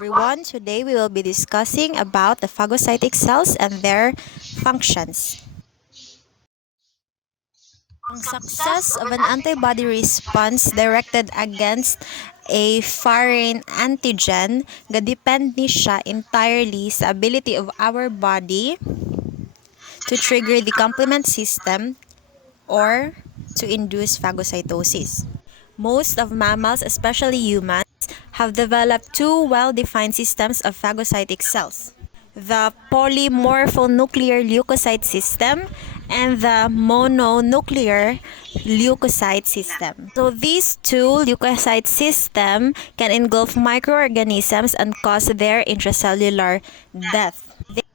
Everyone, today we will be discussing about the phagocytic cells and their functions. Ang success of an antibody response directed against a foreign antigen gadepend ni siya entirely sa ability of our body to trigger the complement system or to induce phagocytosis. Most of mammals, especially humans, have developed two well-defined systems of phagocytic cells: the polymorphonuclear leukocyte system and the mononuclear leukocyte system. So these two leukocyte system can engulf microorganisms and cause their intracellular death.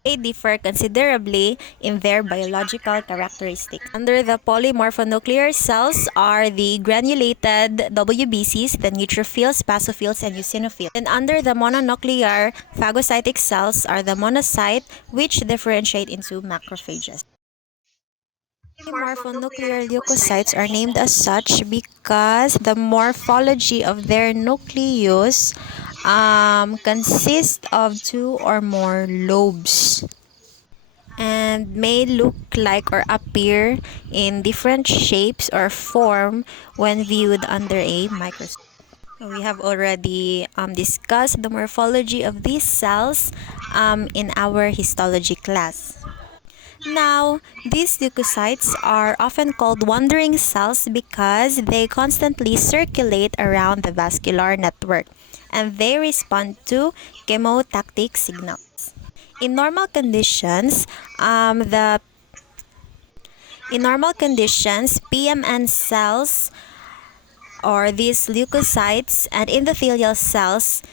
They differ considerably in their biological characteristics. Under the polymorphonuclear cells are the granulated WBCs, the neutrophils, basophils, and eosinophils. And under the mononuclear phagocytic cells are the monocyte, which differentiate into macrophages. Morphonuclear leukocytes are named as such because the morphology of their nucleus consists of two or more lobes and may look like or appear in different shapes or form when viewed under a microscope. We have already discussed the morphology of these cells in our histology class. Now, these leukocytes are often called wandering cells because they constantly circulate around the vascular network and they respond to chemotactic signals. In normal conditions, PMN cells or these leukocytes and endothelial cells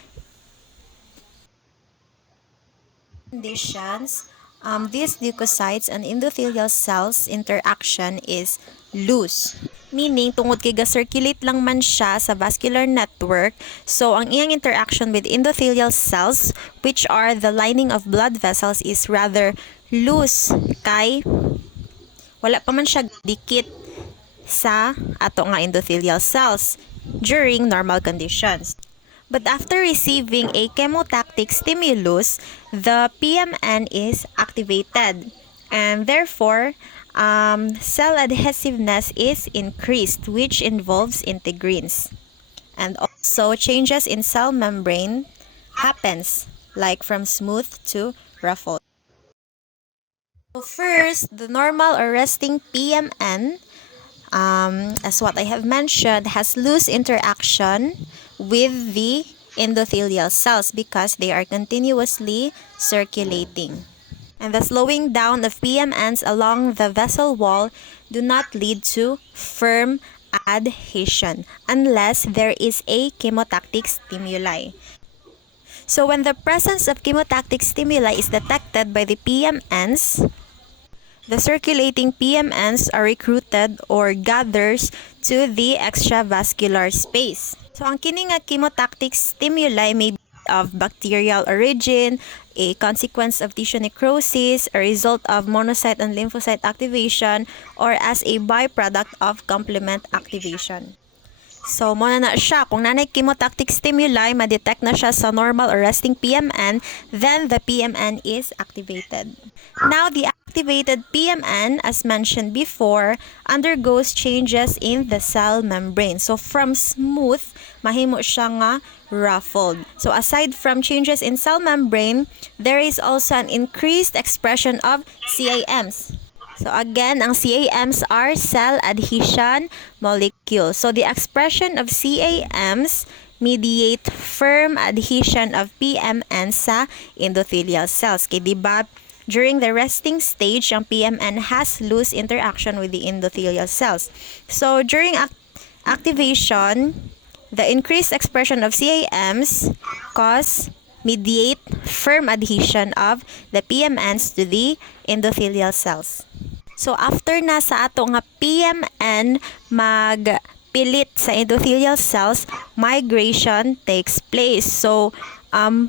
these leukocytes and endothelial cells interaction is loose. Meaning, tungod kay ga-circulate lang man siya sa vascular network, so ang iyang interaction with endothelial cells, which are the lining of blood vessels, is rather loose kay wala pa man siya dikit sa ato nga endothelial cells during normal conditions. But after receiving a chemotactic stimulus, the PMN is activated and therefore cell adhesiveness is increased, which involves integrins. And also changes in cell membrane happens, like from smooth to ruffled. So first, the normal or resting PMN, as what I have mentioned, has loose interaction with the endothelial cells because they are continuously circulating. And the slowing down of PMNs along the vessel wall do not lead to firm adhesion unless there is a chemotactic stimuli. So when the presence of chemotactic stimuli is detected by the PMNs, the circulating PMNs are recruited or gathers to the extravascular space. So ang kini nga chemotactic stimuli may be of bacterial origin, a consequence of tissue necrosis, a result of monocyte and lymphocyte activation, or as a byproduct of complement activation. So, muna na siya. Kung nanay chemotactic stimuli, ma-detect na siya sa normal or resting PMN, then the PMN is activated. Now, the activated PMN, as mentioned before, undergoes changes in the cell membrane. So, from smooth, mahimo siya nga ruffled. So, aside from changes in cell membrane, there is also an increased expression of CAMs. So again, ang CAMs are cell adhesion molecules. So the expression of CAMs mediate firm adhesion of PMN sa endothelial cells. Kaya diba, during the resting stage, ang PMN has loose interaction with the endothelial cells. So during activation, the increased expression of CAMs mediate firm adhesion of the PMNs to the endothelial cells. So after na sa ato nga PMN magpilit sa endothelial cells, migration takes place. So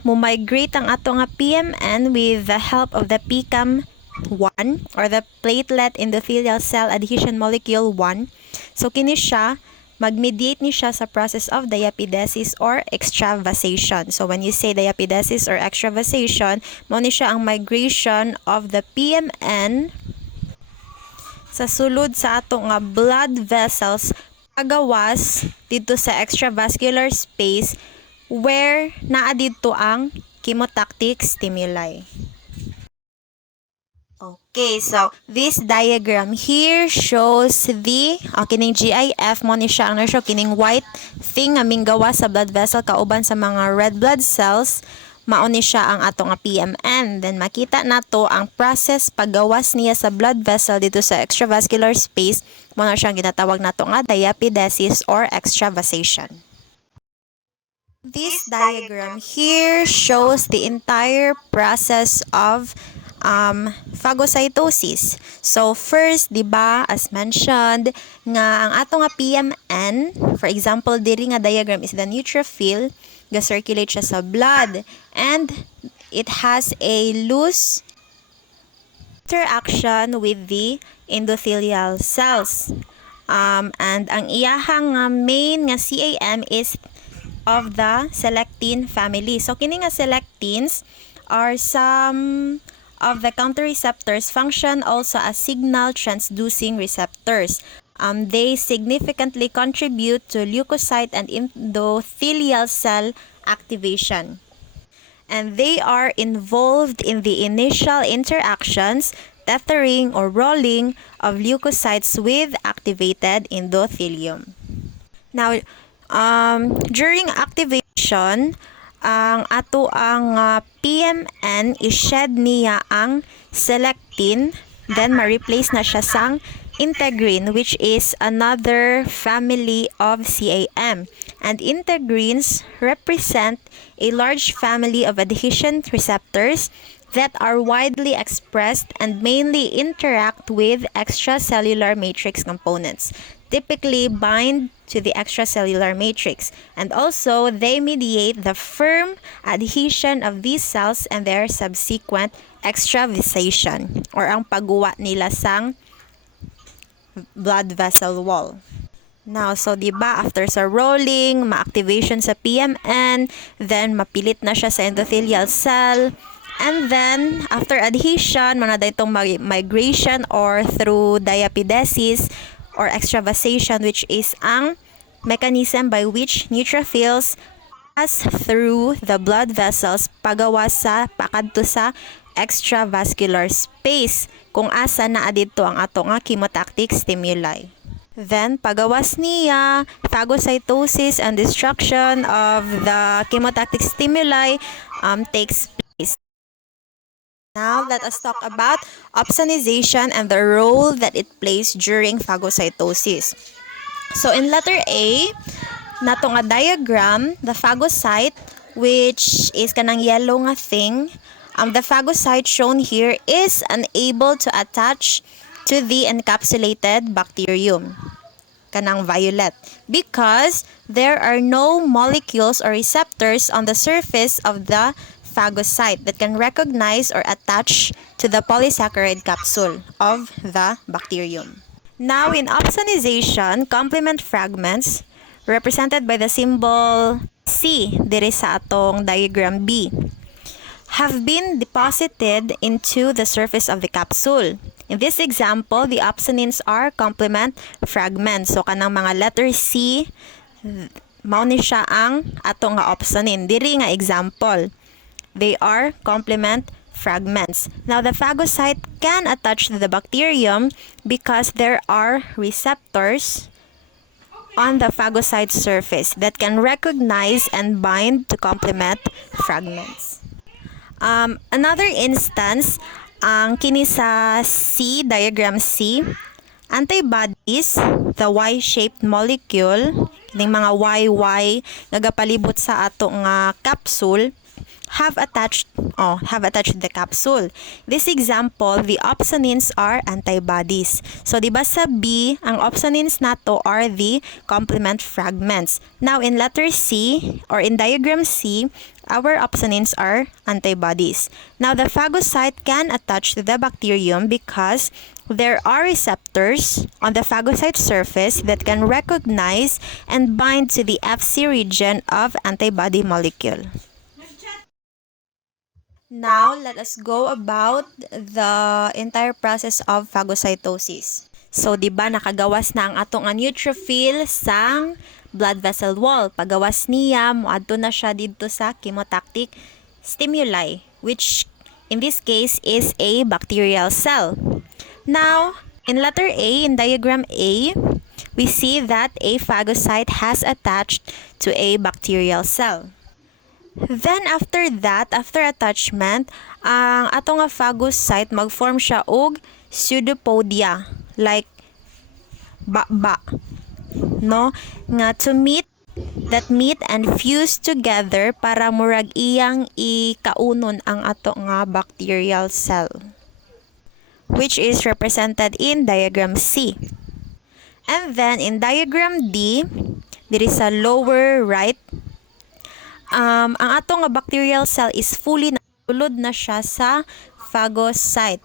mo-migrate ang ato nga PMN with the help of the PCAM1 or the platelet endothelial cell adhesion molecule 1. So kini siya mag-mediate ni siya sa process of diapedesis or extravasation. So when you say diapedesis or extravasation, mo ni siya ang migration of the PMN sa sulod sa ato nga blood vessels pagawas dito sa extravascular space where naa dito ang chemotactic stimuli. Okay, so this diagram here shows the kining GIF mo ni siya ang na-show kining white thing nga minggawa sa blood vessel kauban sa mga red blood cells mao ni siya ang ato nga PMN. Then makita nato ang process paggawas niya sa blood vessel dito sa extravascular space mo na siyang ginatawag nato nga diapedesis or extravasation. This diagram here shows the entire process of phagocytosis. So first, di ba, as mentioned, nga ang ato nga PMN, for example, diri nga diagram is the neutrophil, ga-circulate siya sa blood, and it has a loose interaction with the endothelial cells. And ang iyahang main nga CAM is of the selectin family. So kini nga selectins are some of the counterreceptors function also as signal transducing receptors. They significantly contribute to leukocyte and endothelial cell activation. And they are involved in the initial interactions, tethering or rolling of leukocytes with activated endothelium. Now, during activation, ang ato ang PMN i-shed niya ang selectin, then ma-replace na siya sang integrin, which is another family of CAM. And integrins represent a large family of adhesion receptors that are widely expressed and mainly interact with extracellular matrix components, typically bind to the extracellular matrix, and also they mediate the firm adhesion of these cells and their subsequent extravasation or ang pagguwa nila sang blood vessel wall. Now, so diba, after sa rolling, ma-activation sa PMN, then mapilit na siya sa endothelial cell, and then after adhesion, manada itong migration or through diapedesis or extravasation, which is ang mechanism by which neutrophils pass through the blood vessels pagawas sa pakadto sa extravascular space kung asa naa dito ang ato nga chemotactic stimuli. Then, pagawas niya, phagocytosis and destruction of the chemotactic stimuli takes place. Now, let us talk about opsonization and the role that it plays during phagocytosis. So, in letter A, nato nga diagram, the phagocyte, which is kanang yellow nga thing, the phagocyte shown here is unable to attach to the encapsulated bacterium, kanang violet, because there are no molecules or receptors on the surface of the phagocyte that can recognize or attach to the polysaccharide capsule of the bacterium. Now, in opsonization, complement fragments, represented by the symbol C, diri sa atong diagram B, have been deposited into the surface of the capsule. In this example, the opsonins are complement fragments. So, kanang mga letter C, mao ni siya ang ato nga opsonin. Diri nga example, they are complement fragments. Now, the phagocyte can attach to the bacterium because there are receptors on the phagocyte surface that can recognize and bind to complement fragments. Another instance, ang kini sa C, diagram C, antibodies, the Y-shaped molecule, kining mga YY nagapalibot sa ato nga capsule, have attached the capsule. This example, the opsonins are antibodies. So, di ba sa B, ang opsonins nato are the complement fragments. Now, in letter C, or in diagram C, our opsonins are antibodies. Now, the phagocyte can attach to the bacterium because there are receptors on the phagocyte surface that can recognize and bind to the Fc region of antibody molecule. Now, let us go about the entire process of phagocytosis. So, di ba nakagawas na ang atong neutrophil sang blood vessel wall. Pagawas niya, moadto na siya dito sa chemotactic stimuli, which in this case is a bacterial cell. Now, in letter A, in diagram A, we see that a phagocyte has attached to a bacterial cell. Then after that, after attachment, ang atong nga phagocyte mag-form siya og pseudopodia, like ba, no? Nga to meet and fuse together para murag iyang ikaunon ang ato nga bacterial cell, which is represented in diagram C. And then in diagram D, diri sa lower right, ang atong nga bacterial cell is fully natulod na siya sa phagocyte.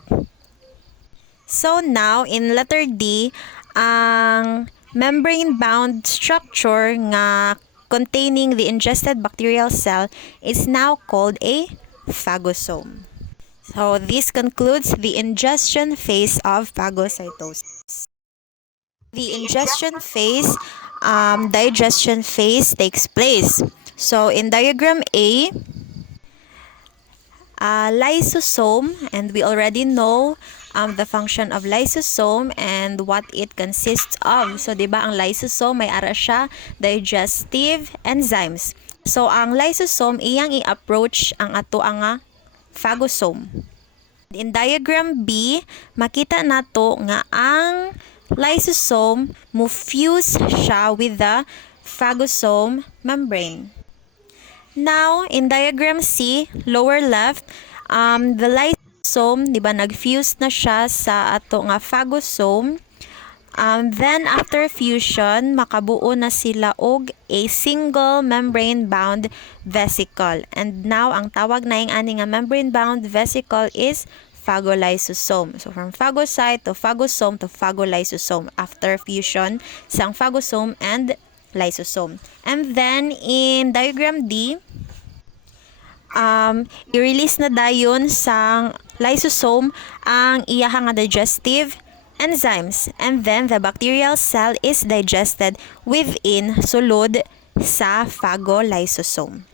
So now, in letter D, ang membrane-bound structure nga containing the ingested bacterial cell is now called a phagosome. So this concludes the ingestion phase of phagocytosis. The ingestion phase, digestion phase takes place. So in diagram A, lysosome, and we already know the function of lysosome and what it consists of. So, di ba ang lysosome may ara siya digestive enzymes. So, ang lysosome iyang i-approach ang ato nga phagosome. In diagram B, makita nato nga ang lysosome mo fuse siya with the phagosome membrane. Now, in diagram C, lower left, the lysosome, di ba, nag-fuse na siya sa ato nga phagosome. Then, after fusion, makabuo na sila og a single membrane-bound vesicle. And now, ang tawag na yung ani nga membrane-bound vesicle is phagolysosome. So, from phagocyte to phagosome to phagolysosome after fusion sang phagosome and lysosome. And then, in diagram D, i-release na dayon sang lysosome ang iyahang digestive enzymes. And then, the bacterial cell is digested within sulod sa phagolysosome.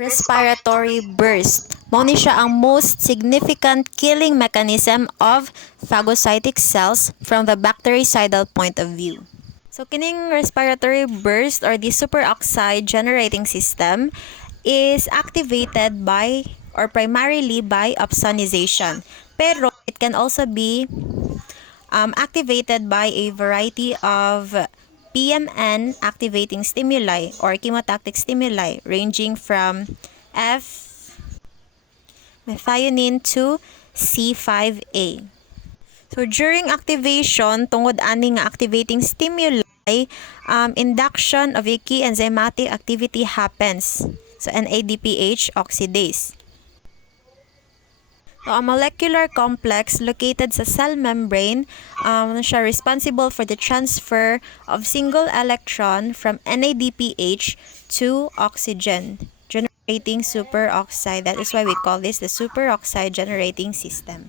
Respiratory burst. Mao ni siya ang most significant killing mechanism of phagocytic cells from the bactericidal point of view. So, kining respiratory burst or the superoxide generating system is activated by or primarily by opsonization. Pero, it can also be activated by a variety of PMN activating stimuli or chemotactic stimuli ranging from F-methionine to C5A. So, during activation, tungod ani nga activating stimuli, induction of a key enzymatic activity happens. So, NADPH oxidase. So, a molecular complex located sa cell membrane siya responsible for the transfer of single electron from NADPH to oxygen, generating superoxide. That is why we call this the superoxide generating system.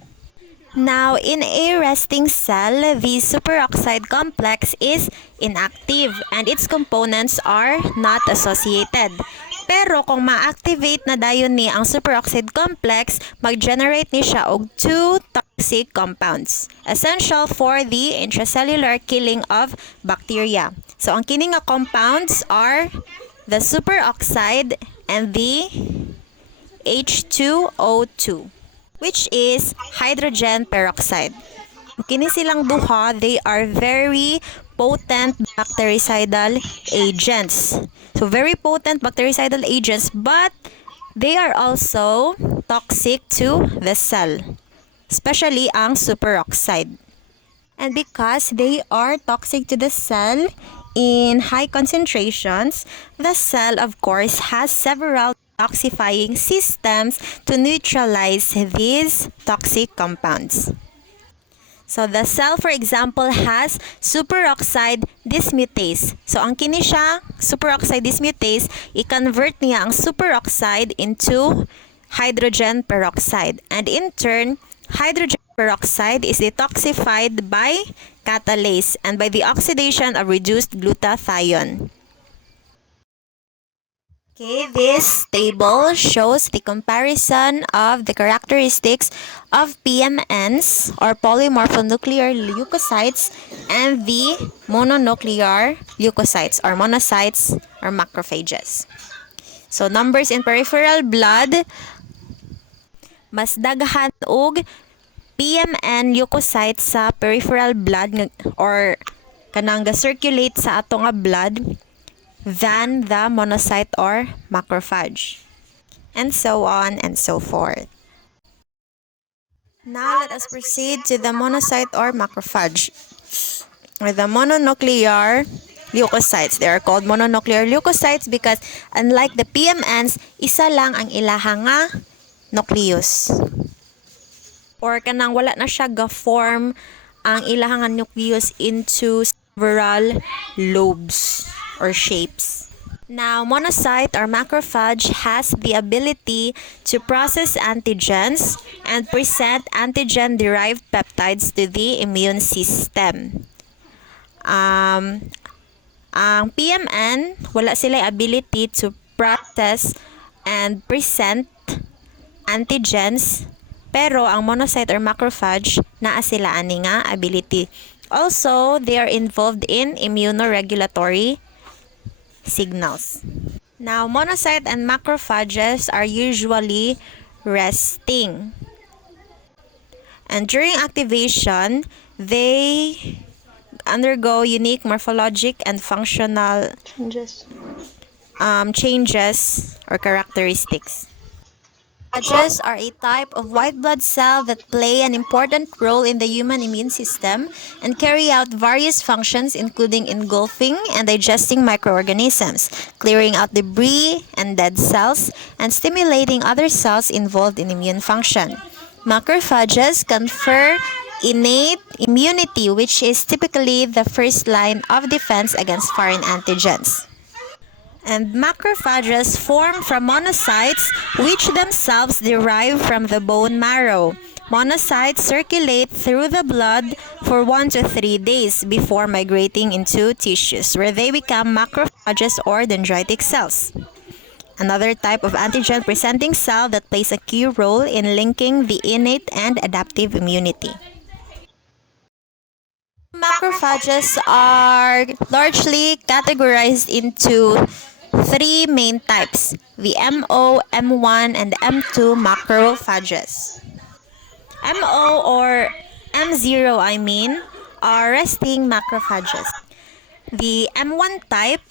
Now, in a resting cell, the superoxide complex is inactive and its components are not associated. Pero kung ma-activate na dayon ni ang superoxide complex, mag-generate ni siya og two toxic compounds, essential for the intracellular killing of bacteria. So, ang kini nga compounds are the superoxide and the H2O2. Which is hydrogen peroxide. Kini silang duha, they are very potent bactericidal agents. So very potent bactericidal agents, but they are also toxic to the cell, especially ang superoxide. And because they are toxic to the cell in high concentrations, the cell, of course, has several detoxifying systems to neutralize these toxic compounds. So the cell, for example, has superoxide dismutase. So ang kini siya, superoxide dismutase, i-convert niya ang superoxide into hydrogen peroxide. And in turn, hydrogen peroxide is detoxified by catalase and by the oxidation of reduced glutathione. Okay, this table shows the comparison of the characteristics of PMNs or polymorphonuclear leukocytes and the mononuclear leukocytes or monocytes or macrophages. So numbers in peripheral blood, mas daghan og PMN leukocytes sa peripheral blood or kanang ga-circulate sa ato nga blood than the monocyte or macrophage, and so on and so forth. Now let us proceed to the monocyte or macrophage, or the mononuclear leukocytes. They are called mononuclear leukocytes because unlike the PMNs, isa lang ang ilahang nga nucleus. Or kanang wala na siya ga-form ang ilahang nga nucleus into several lobes or shapes. Now, monocyte or macrophage has the ability to process antigens and present antigen-derived peptides to the immune system. Ang PMN, wala sila ability to process and present antigens, pero ang monocyte or macrophage, naa sila ani nga ability. Also, they are involved in immunoregulatory signals. Now, monocyte and macrophages are usually resting. And during activation, they undergo unique morphologic and functional changes or characteristics. Macrophages are a type of white blood cell that play an important role in the human immune system and carry out various functions including engulfing and digesting microorganisms, clearing out debris and dead cells, and stimulating other cells involved in immune function. Macrophages confer innate immunity, which is typically the first line of defense against foreign antigens. And macrophages form from monocytes, which themselves derive from the bone marrow. Monocytes circulate through the blood for 1 to 3 days before migrating into tissues, where they become macrophages or dendritic cells. Another type of antigen-presenting cell that plays a key role in linking the innate and adaptive immunity. Macrophages are largely categorized into three main types: the MO, M1, and M2 macrophages. MO or M0 are resting macrophages. The M1 type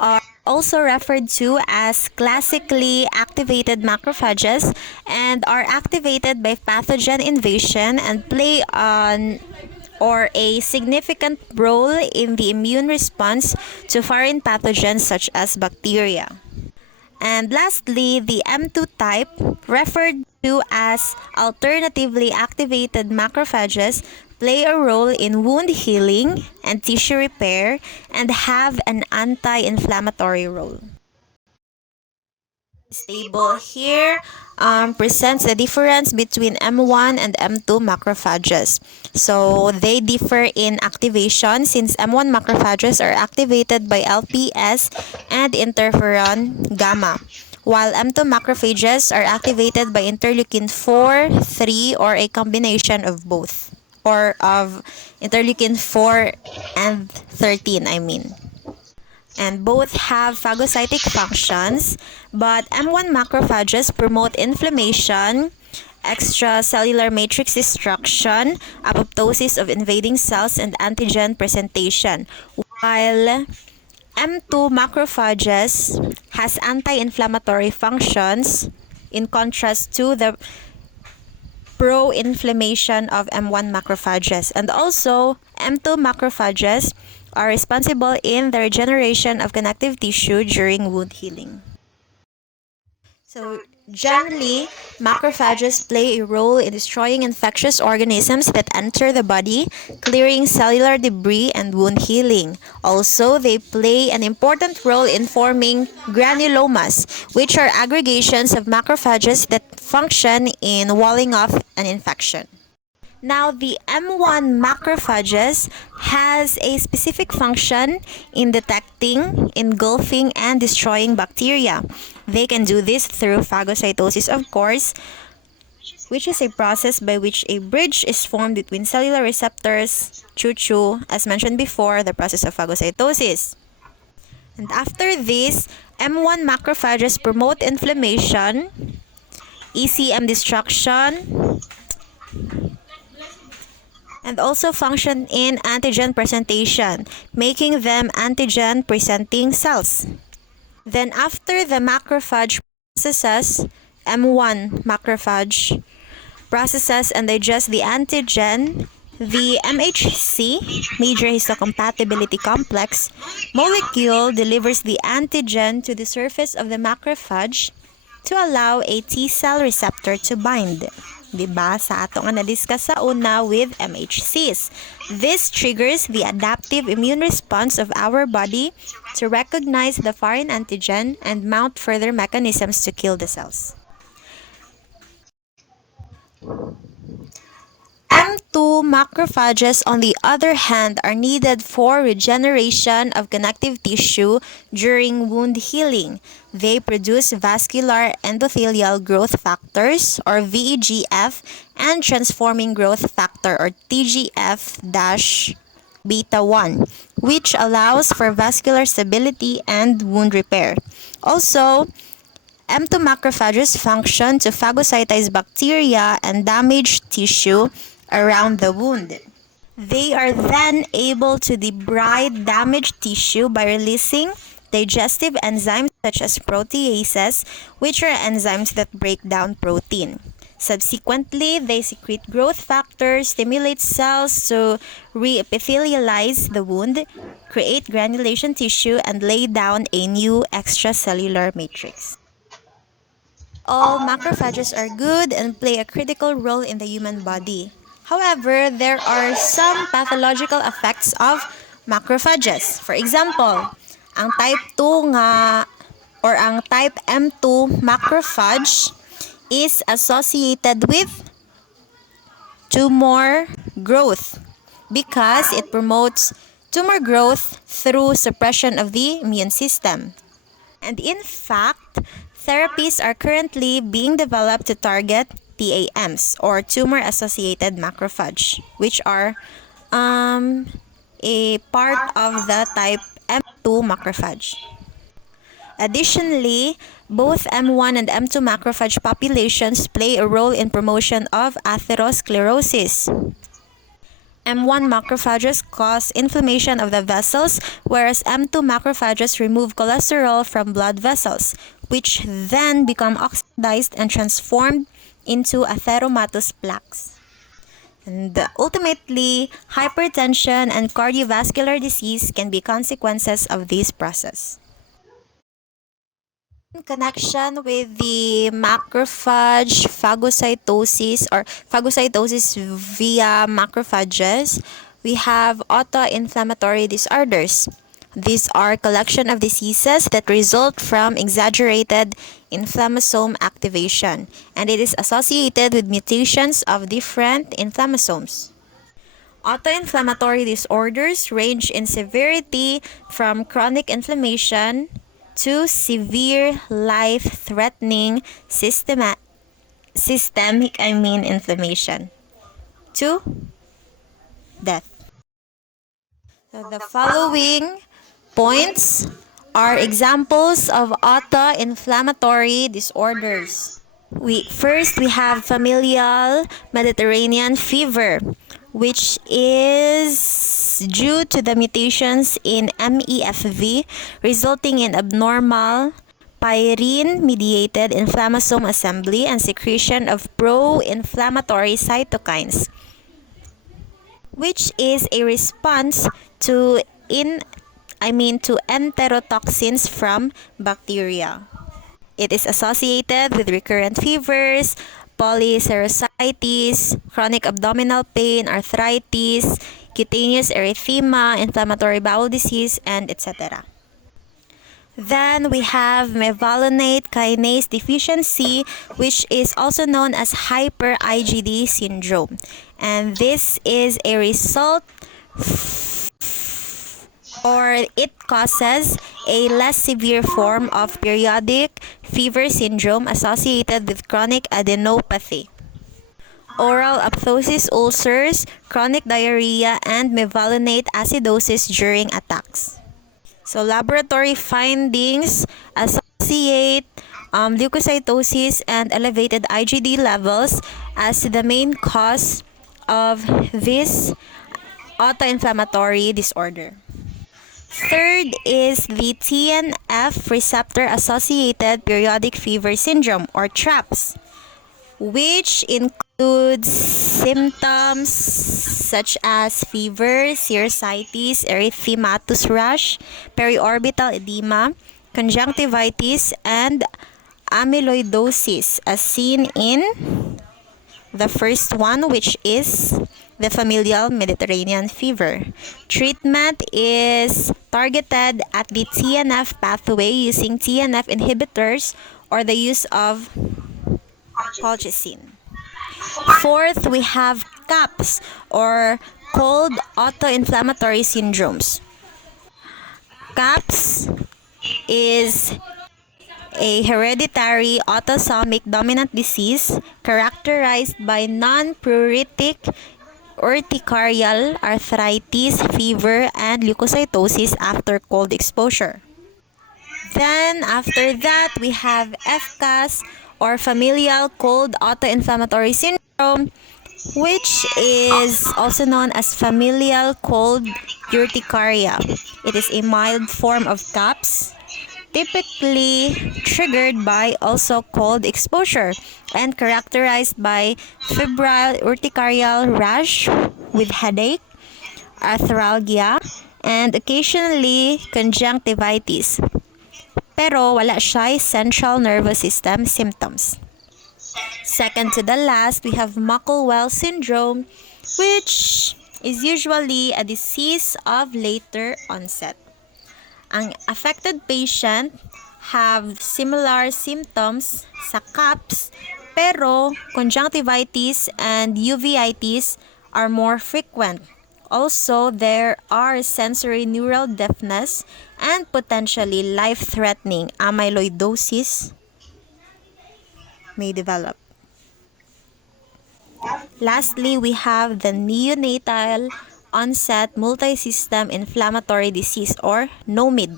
are also referred to as classically activated macrophages and are activated by pathogen invasion and play a significant role in the immune response to foreign pathogens such as bacteria. And lastly, the M2 type, referred to as alternatively activated macrophages, play a role in wound healing and tissue repair and have an anti-inflammatory role. This table here presents the difference between M1 and M2 macrophages. So they differ in activation since M1 macrophages are activated by LPS and interferon gamma, while M2 macrophages are activated by interleukin 4, 3, or a combination of both, or of interleukin 4 and 13, And both have phagocytic functions, but M1 macrophages promote inflammation extracellular matrix destruction, apoptosis of invading cells, and antigen presentation, while M2 macrophages has anti-inflammatory functions in contrast to the pro-inflammation of M1 macrophages. And also, M2 macrophages are responsible in the regeneration of connective tissue during wound healing. So, generally, macrophages play a role in destroying infectious organisms that enter the body, clearing cellular debris, and wound healing. Also, they play an important role in forming granulomas, which are aggregations of macrophages that function in walling off an infection. Now, the M1 macrophages has a specific function in detecting, engulfing, and destroying bacteria. They can do this through phagocytosis, of course, which is a process by which a bridge is formed between cellular receptors, choo-choo, as mentioned before, the process of phagocytosis. And after this, M1 macrophages promote inflammation, ECM destruction, and also function in antigen presentation, making them antigen presenting cells. Then after the macrophage processes, M1 macrophage processes and digests the antigen, the MHC, major histocompatibility complex, molecule delivers the antigen to the surface of the macrophage to allow a T cell receptor to bind. Diba? Sa ato nga na-discuss sa una with MHCs. This triggers the adaptive immune response of our body to recognize the foreign antigen and mount further mechanisms to kill the cells. M2 macrophages, on the other hand, are needed for regeneration of connective tissue during wound healing. They produce vascular endothelial growth factors, or VEGF, and transforming growth factor, or TGF-beta 1, which allows for vascular stability and wound repair. Also, M2 macrophages function to phagocytize bacteria and damaged tissue around the wound. They are then able to debride damaged tissue by releasing digestive enzymes such as proteases, which are enzymes that break down protein. Subsequently, they secrete growth factors, stimulate cells to reepithelialize the wound, create granulation tissue, and lay down a new extracellular matrix. All macrophages are good and play a critical role in the human body. However, there are some pathological effects of macrophages. For example, ang type 2 nga or ang type M2 macrophage is associated with tumor growth because it promotes tumor growth through suppression of the immune system. And in fact, therapies are currently being developed to target TAMs, or tumor-associated macrophage, which are a part of the type M2 macrophage. Additionally, both M1 and M2 macrophage populations play a role in promotion of atherosclerosis. M1 macrophages cause inflammation of the vessels, whereas M2 macrophages remove cholesterol from blood vessels, which then become oxidized and transformed into atheromatous plaques. And ultimately, hypertension and cardiovascular disease can be consequences of this process. In connection with the macrophage phagocytosis or phagocytosis via macrophages, we have autoinflammatory disorders. These are collection of diseases that result from exaggerated inflammasome activation, and it is associated with mutations of different inflammasomes. Autoinflammatory disorders range in severity from chronic inflammation to severe life-threatening systemic inflammation to death. So the following points are examples of autoinflammatory disorders. We have familial Mediterranean fever, which is due to the mutations in MEFV, resulting in abnormal pyrene-mediated inflammasome assembly and secretion of pro-inflammatory cytokines, which is a response to to enterotoxins from bacteria. It is associated with recurrent fevers, polycerositis, chronic abdominal pain, arthritis, cutaneous erythema, inflammatory bowel disease, and etc. Then we have mevalonate kinase deficiency, which is also known as hyper IgD syndrome. And this is a result or it causes a less severe form of periodic fever syndrome associated with chronic adenopathy, oral apoptosis ulcers, chronic diarrhea, and mevalonate acidosis during attacks. So laboratory findings associate leukocytosis and elevated IgD levels as the main cause of this autoinflammatory disorder. Third is the TNF receptor associated periodic fever syndrome or TRAPS, which includes symptoms such as fever, sinusitis, erythematous rash, periorbital edema, conjunctivitis, and amyloidosis as seen in the first one, which is the familial Mediterranean fever. Treatment is targeted at the TNF pathway using TNF inhibitors or the use of colchicine. Fourth, we have CAPS or cold autoinflammatory syndromes. CAPS is a hereditary autosomic dominant disease characterized by non-pruritic urticarial arthritis, fever, and leukocytosis after cold exposure. Then, after that, we have FCAS or familial cold autoinflammatory syndrome, which is also known as familial cold urticaria. It is a mild form of CAPS, typically triggered by also cold exposure and characterized by febrile urticarial rash with headache, arthralgia, and occasionally conjunctivitis. Pero wala siya central nervous system symptoms. Second to the last, we have Muckle-Wells syndrome, which is usually a disease of later onset. Ang affected patient have similar symptoms sa CAPS, pero conjunctivitis and uveitis are more frequent. Also, there are sensory neural deafness and potentially life-threatening amyloidosis may develop. Lastly, we have the neonatal onset multisystem inflammatory disease or NOMID,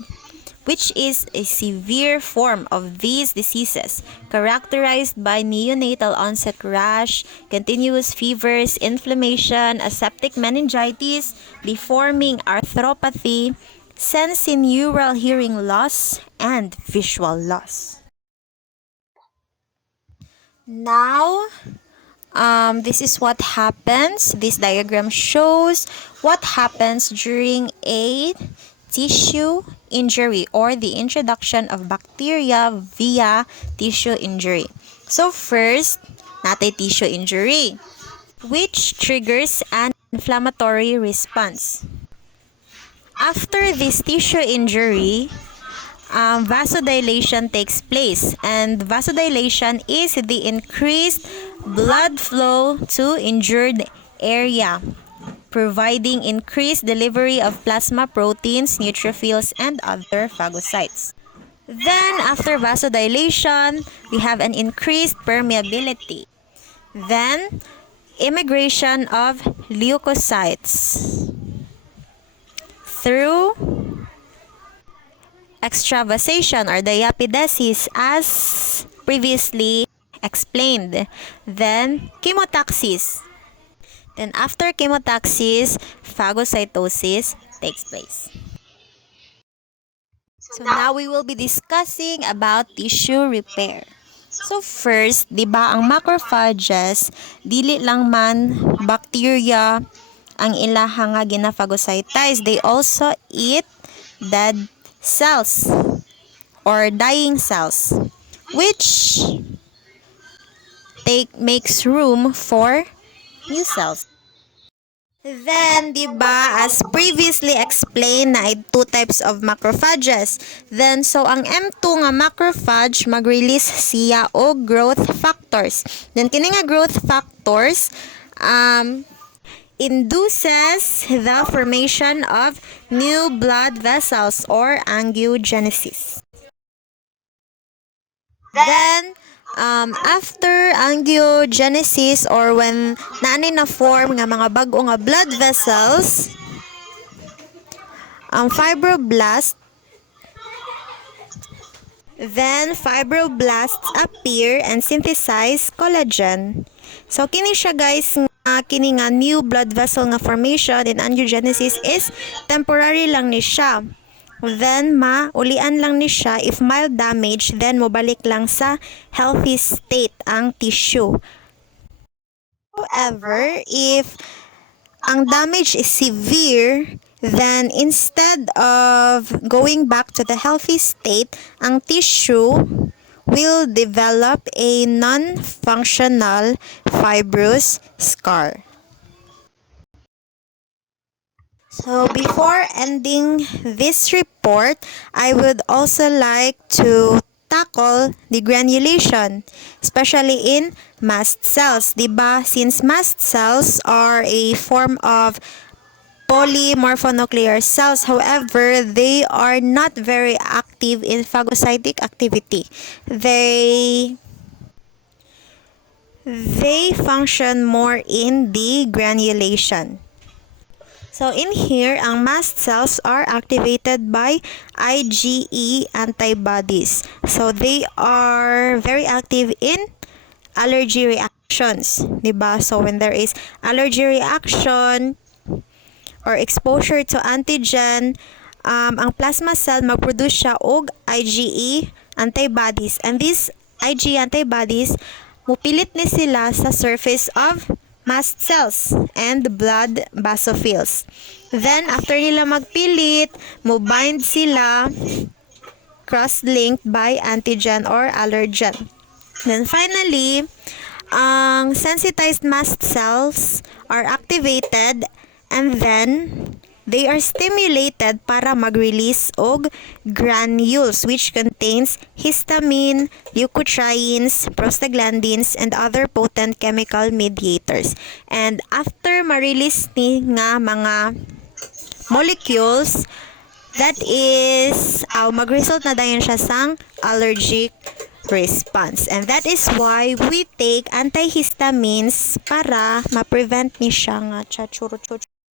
which is a severe form of these diseases characterized by neonatal onset rash, continuous fevers, inflammation, aseptic meningitis, deforming arthropathy, sensorineural hearing loss, and visual loss. Now, this is what happens. This diagram shows what happens during a tissue injury or the introduction of bacteria via tissue injury. So first, natin tissue injury, which triggers an inflammatory response. After this tissue injury, vasodilation takes place, and vasodilation is the increased blood flow to injured area, providing increased delivery of plasma proteins, neutrophils, and other phagocytes. Then, after vasodilation, we have an increased permeability. Then, immigration of leukocytes through extravasation or diapidesis as previously explained. Then, chemotaxis. Then after chemotaxis, phagocytosis takes place. So now we will be discussing about tissue repair. So first, 'di ba ang macrophages dili lang man bacteria ang ilaha nga ginaphagocytize, they also eat dead cells or dying cells, which makes room for new cells. Then, di ba, as previously explained, na ay two types of macrophages. Then, so ang M2 nga macrophage, mag-release siya og growth factors. Then, kini nga growth factors, induces the formation of new blood vessels or angiogenesis. Then, after angiogenesis or when naanay na form nga mga bag-o nga blood vessels, ang fibroblasts appear and synthesize collagen. So kini siya guys nga kini nga new blood vessel nga formation in angiogenesis is temporary lang ni siya. Then maulian lang ni siya if mild damage, then mobalik lang sa healthy state ang tissue. However, if ang damage is severe, then instead of going back to the healthy state, ang tissue will develop a non-functional fibrous scar. So before ending this report, I would also like to tackle the granulation, especially in mast cells. Diba? Since mast cells are a form of polymorphonuclear cells, however, they are not very active in phagocytic activity. They function more in the granulation. So in here, ang mast cells are activated by IgE antibodies. So they are very active in allergy reactions, 'di ba? So when there is allergy reaction or exposure to antigen, ang plasma cell mag-produce siya og IgE antibodies, and these IgE antibodies mupilit ni sila sa surface of mast cells and blood basophils. Then, after nila magpilit, mo-bind sila cross-linked by antigen or allergen. Then, finally, ang sensitized mast cells are activated and then they are stimulated para mag-release og granules which contains histamine, leukotrienes, prostaglandins, and other potent chemical mediators. And after ma-release ni nga mga molecules, that is, mag-result na dayon siya sang allergic response. And that is why we take antihistamines para ma-prevent ni siya nga